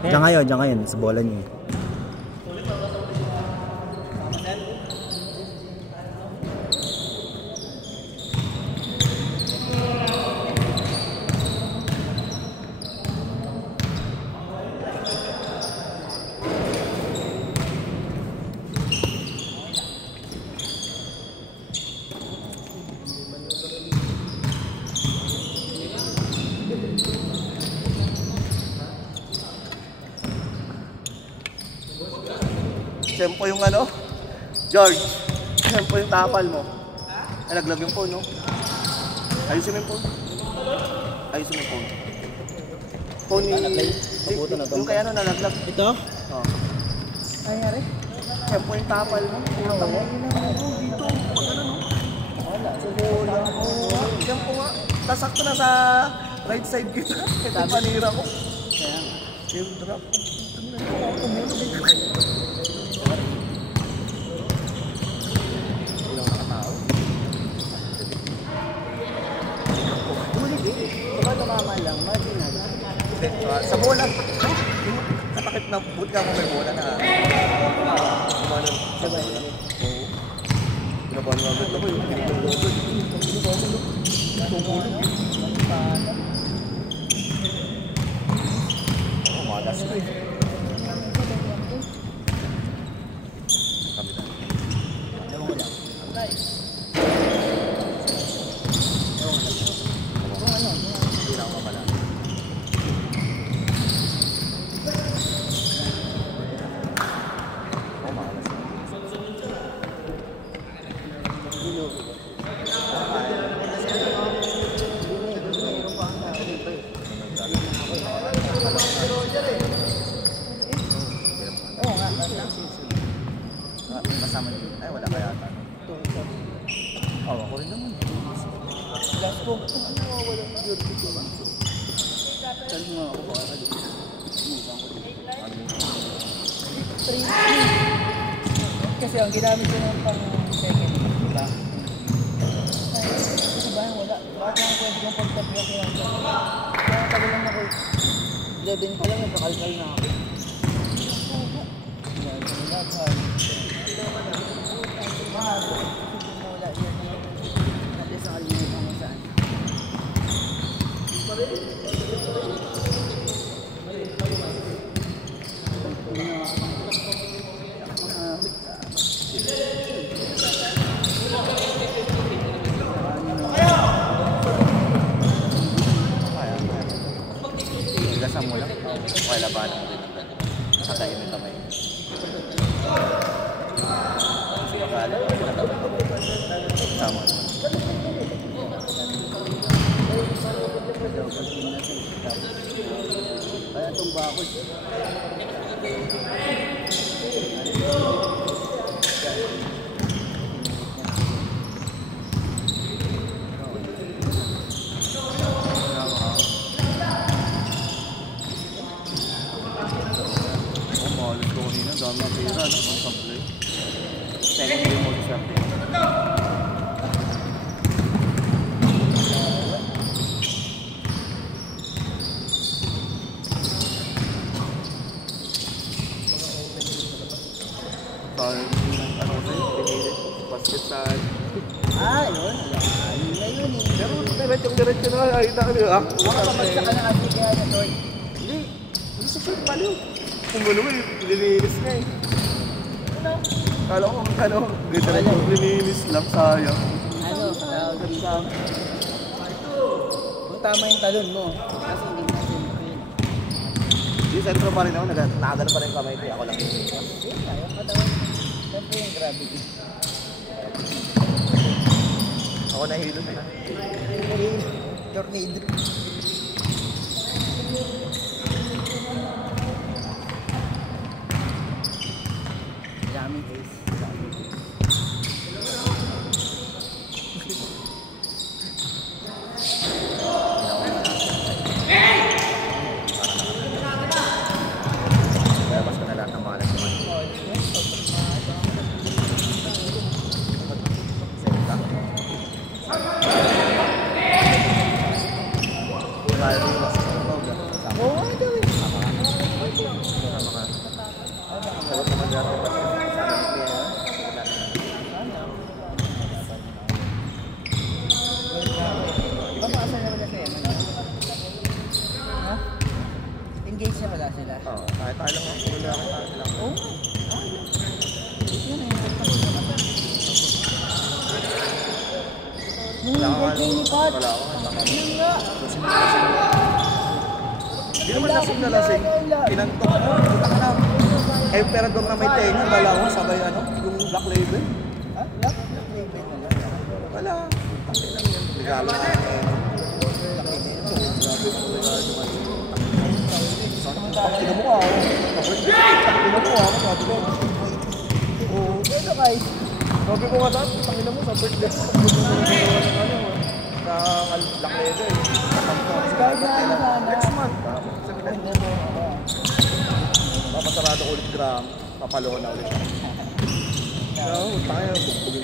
Diyan ngayon, sa bola niya. Tempo yung ano, George, tempo yung tapal mo. Nalaglag yung phone, no? Ayusin mo yung phone. Ayusin mo yung phone. Phone ni... Yung kaya ano, nalaglag. Ito? Oo. Ay, yari. Tempo yung tapal mo. Dito, pag ano, no? Wala, sa bola. Tempo nga. Tasakto na sa right side kita. Ito panira ko. Kaya nga. Yung drop. Sa bola. Katakip na boot ka mo may bola na. Kumanon. Sa bola. Oo. Pinabahan nga agad ako yung magas ko eh. Kasi ang ginamit ko ng pang second, diba? Kasi ba, wala. Bakit lang pwede kong pagtapya kaya ako. Kaya tagal lang ako. 11 pa lang, nagkakalkal na ako. Mahal. Wala yan. At least nakalimutan mo saan. Igasan mo lang. Okay, labanan mo din. Nakatayin mo yung kamay. Pagkala, pinatawin mo. Tama. Kaya itong bakod. Dami ang pera, no? Ang supply. Second game mo siya. Ano ko sa'yo? Pinilit. Basket side. Yun. Yun eh. Pero diretso na. Ayita ka nila. Makapagsa ka na kasi kaya na, Lord. Hindi. Hindi sa shoot baliw. Kung gano'n mo, lininis nga eh. Kala ko lininis lang, sayang. Ano? Kung tama yung talon mo. Kasi hindi na yun. Yung sentro pa rin ako, nakagano pa rin kamay ko. Ako lang. Sayang katawan. Siyempre yung gravity. Ako nahilo na. Tornado. Daming case. Labas ko na lahat ng malas naman. natin pati sa player. Di ba paasa na wala sa'yo? Ha? Engage na wala sila? Oo, kahit tayo lang ako. Wala ako tayo lang. Oo. Nung birthday ni Pat. Wala ako. Nung nga. Hindi naman lasing na lasing. Pinantok mo. Putak na. Emperador na may tenga. Dalawa sabay ano. Yung black label. Ha? Black label na lang. Wala. Taki lang yan. Regalo na tenga. Ina mo ka ako. Ina mo ako. Sabi ko. Oo. Ano guys? Sabi ko nga dati. Ina mo sa birthday. Na black label. Next month. Papasarado ulit gram. Papalo na ulit. So, tayo. Bugin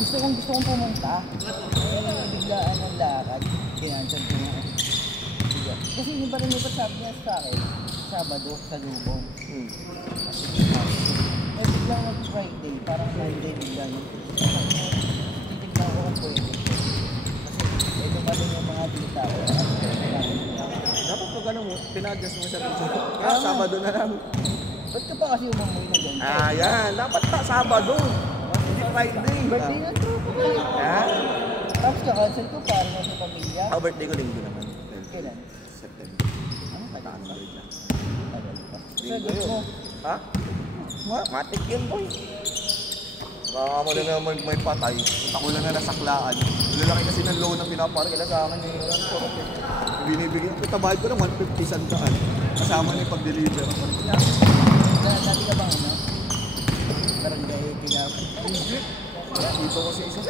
Gusto kong pumunta. Biglaan ng lakad. Kinansel ko nga. Kasi hindi pa rin sabi niya sa akin. Sabado sa Lubong. Eh biglang mag-Friday. Parang Friday biglang. Titignan ko kung pwede. Kasi dumating yung mga dita. dapat pag ano mo, pinadjust mo sa picture. Kaya Sabado na lang. Ba't ka pa kasi umumoy na ganyan? Yan. Dapat Sabado. Hindi Friday. Birthday na to. Ha? Tapos ka-cancel ko para na sa pamilya. Birthday ko linggo naman. Kailan? September. Ano ka Tagal dito? na. Tagal pa. Linggo Sagot yun. mo. Ha? Matik yun, boy. Baka mo na naman may patay. Ako lang na nasaklaan. Lalaki kasi ng loan na pinaparila sa akin eh. Binibigyan ko. Tabahin ko ng 150 sandaan. Kasama na yung pag-deliver. Dati ka bang ano? Barangay Tinap. Dito ko sa isa.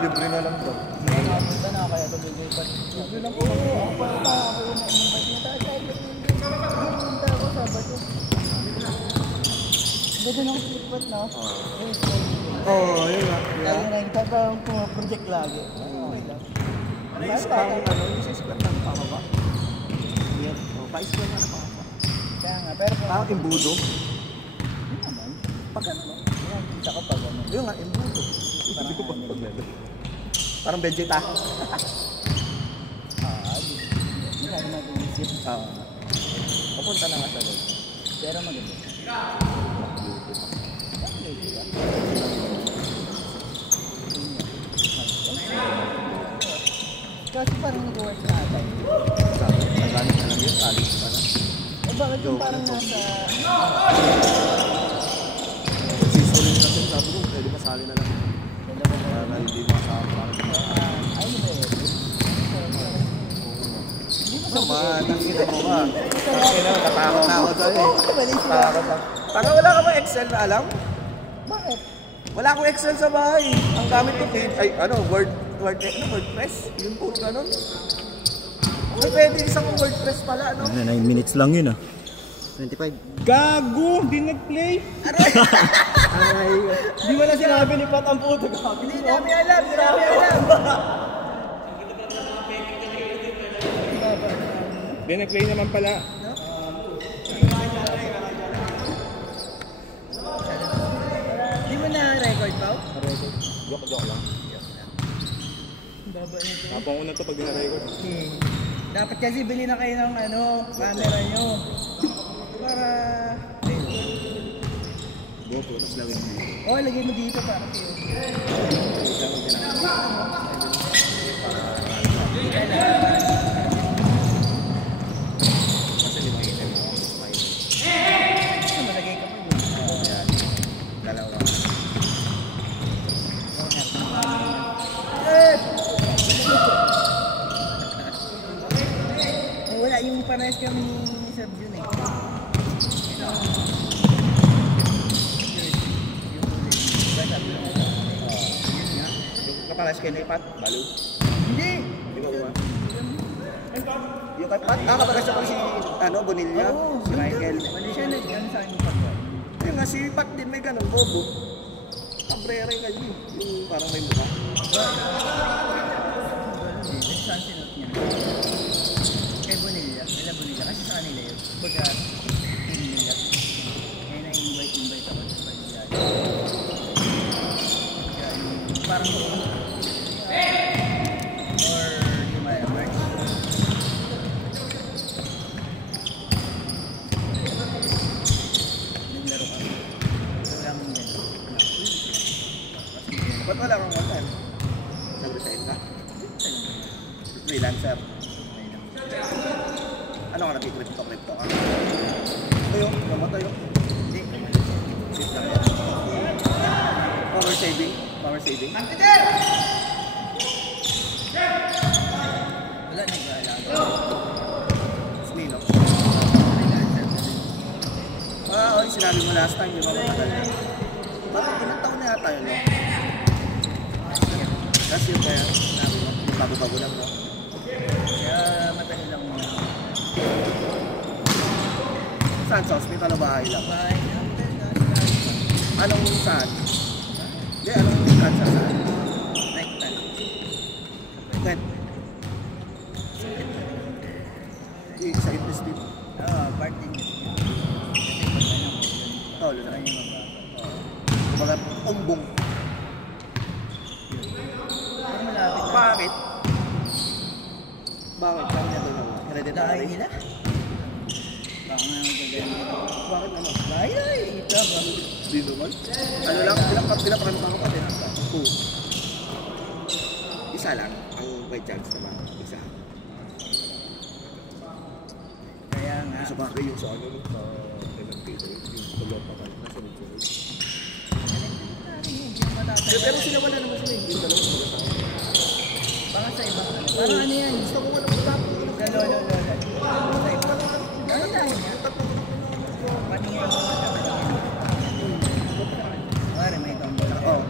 Libre na lang daw. Kaya nakapunta na kaya tumigay pa. Libre lang po. Ako pa ako yung na-invite na tayo. Pumunta ako Sabado. Ganda ng flipot, no? Oo, yun nga. Kaya na yung tatawang project lagi. Okay lang. Isis ka ng ano, isis ka ng pangaba. Pais ko na pangaba. Kaya nga, pero Parang imbudo. hindi naman. Pag ano? Yan, kita ko pag ano. Yun nga, imbudo. Hindi ko pag meron. Parang vegeta. Hindi natin mag-iisip. Oo. Papunta na nga sa doon. Pero maganda. Okay, diba? Kasi parang nag-work na ata. Nagalit na lang yun, alis pa na. Eh bakit yung parang nasa... Sisuling natin, sabi ko, pwede masali na lang. Para hindi makasama. Ay, hindi. Naman, nakikita mo ka. Katakot na ako sa'yo eh. Malaysia. Takot ako. Taga wala ka ba Excel na alam? Bakit? Wala akong Excel sa bahay. Ang gamit ko, WordPress? Yung puro ganun. Ay, pwede isang WordPress pala, ano? 9 minutes lang yun 25. Gago! Di nag-play! Ay, Di mo na sinabi ni Pat ang puto. Gago! Hindi namin alam, hindi namin alam. Di nag-play naman pala. Hindi mo na-record pa? Joke lang. Baba nito. Napang una to pag na-record. Dapat kasi bili na kayo ng ano, camera nyo. Para... GoPro, tapos lagay mo. Oh, lagay mo dito para kayo. Kasi di makikita mo. Gusto malagay ka po yun. Yan. Dalawa. Wala yung pares kami ni Sir Jun eh. Yung kapalas kayo na ipat, balo. Hindi! Di ba ba? Yung kay Pat, kapalas ako si, Bonilla, Oo, si Michael. Mali siya nag-ano sa akin pagka. Yung nga, si Pat din may ganun, bobo. Kabrere kayo, yung parang may mukha. Saan sinot niya? Kay Bonilla. Kaya Bonilla. Kasi sa kanila yun. Pagka team nila. Kaya na-invite ako sa kanila. Kaya parang or yung mga March. Naglaro kami. Wala mong gano'n. Ba't wala kang one-time? Nag-resign ka? Freelancer. Ano ka nag-crypto ka? Tayo, namatay yun. Hindi. Sit lang yan. Power saving. Wala nag-aalaga. Smino. Oo, sinabi mo last time, di ba matagal na? Bakit ilang taon na yata yun, no? Last year kaya, sinabi mo, bago-bago lang, no? Kaya matagal lang muna. Saan sa hospital o bahay lang? Bahay lang. Anong saan? Hindi, anong saan? Rectal. Then, sa industry mo. Oo, part din yun. Kasi pag ano, Oo, lalo. kanya mababa. Kumbaga, umbong. Pero malapit na. Bakit? Bakit? Kami na doon ako. Dahil Hereditary. nila? Baka nga magaganda. Bakit naman? Bahay na eh. Ito ba? Di naman. Ano lang, ilang pa kami kapatid? Two. Isa lang. Ang may chance naman. Isa. Kaya nga. Sa bagay yung sa ano, sa Tementito, yung tulog pa kayo. Nasa nito. Pero sila wala naman sila. Yung dalawa sila sa akin. Baka sa ibang ano. Parang ano yan? Gusto ko walang tapos. Sa lolo. Sa ibang. Ano dahil niya? Paningay mo na pare may tomboy. Oo.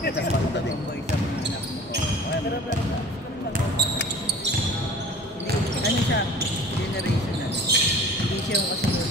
Just maluta din. Tomboy sa mga anak mo. Pero hindi, ano siya? Generational. Hindi siya yung kasunod.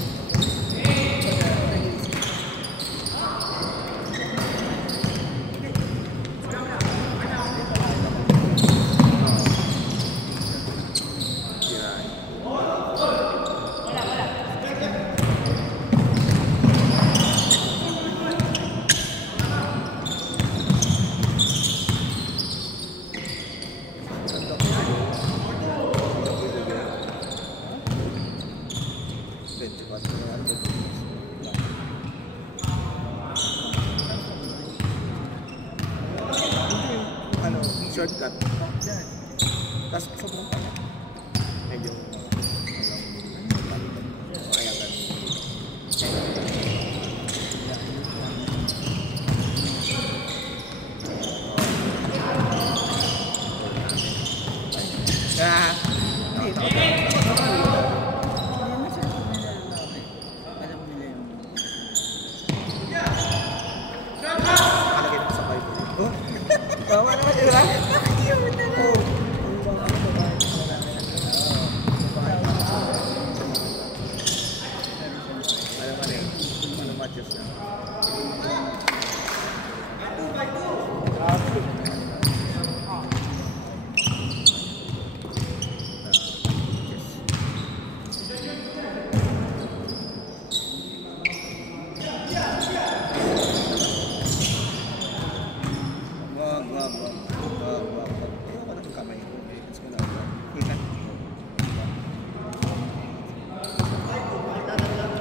Ano, shortcut. Tapos sobrang pala. Medyo kaya Palagay mo sa pipe. Oh? Bawa naman yun, ha? Oo. Alam mo na yun. Ano matches na.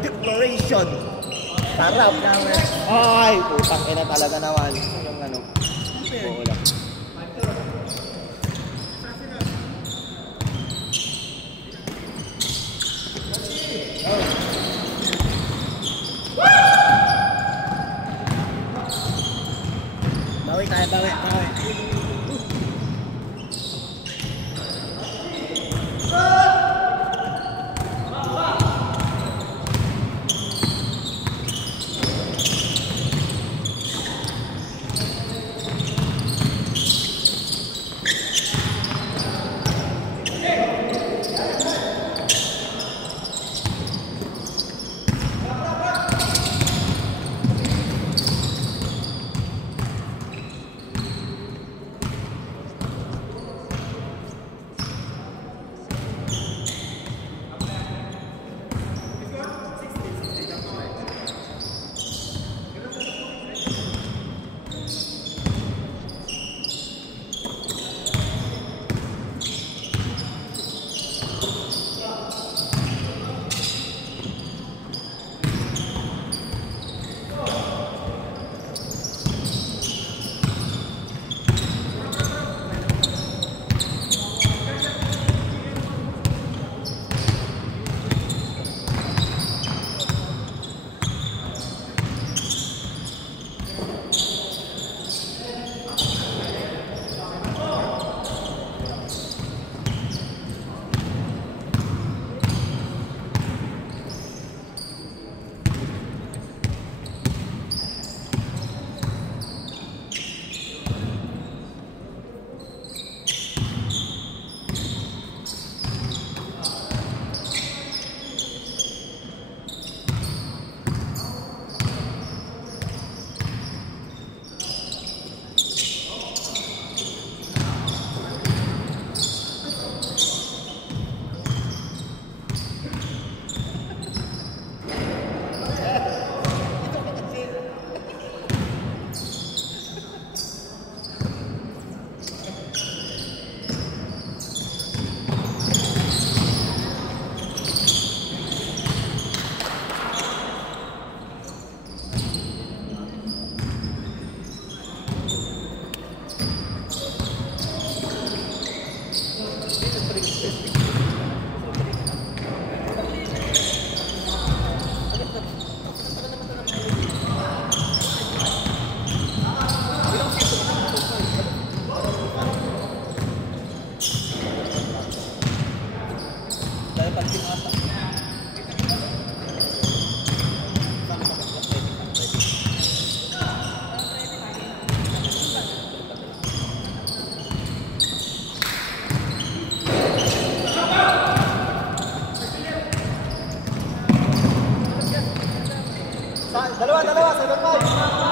Declaration. Sarap. Ay, putang ina talaga naman. Yung ano. Oo lang. Bawi tayo, bawi. Dalawa, 7-5.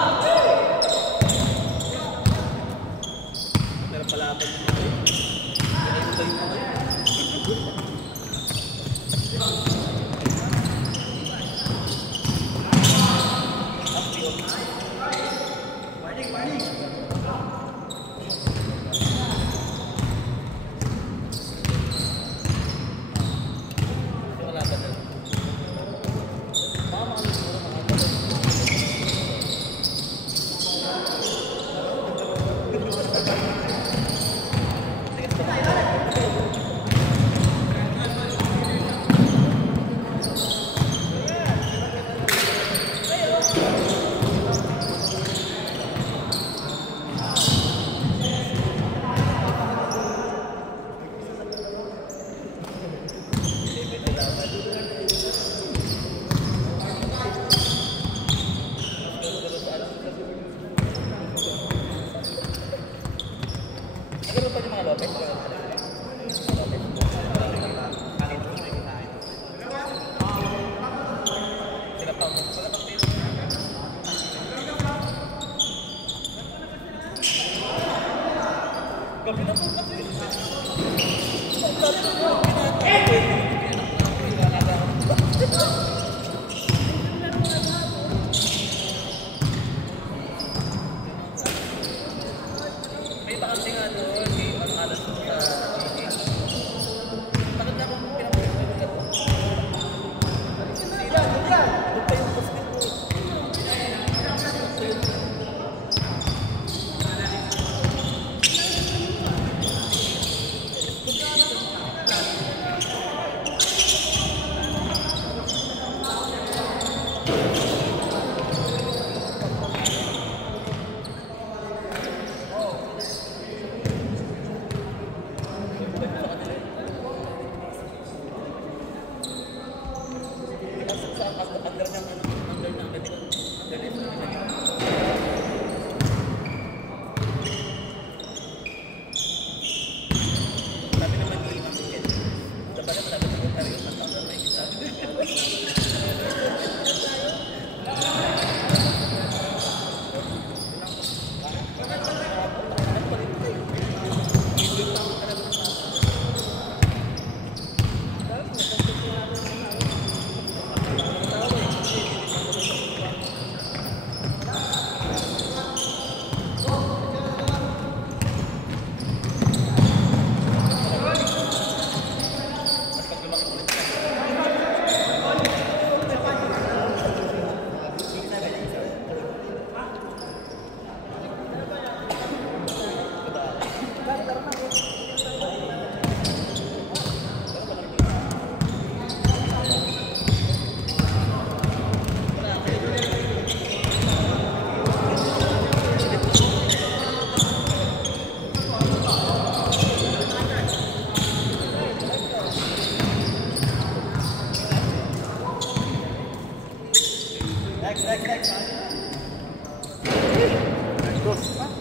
Next.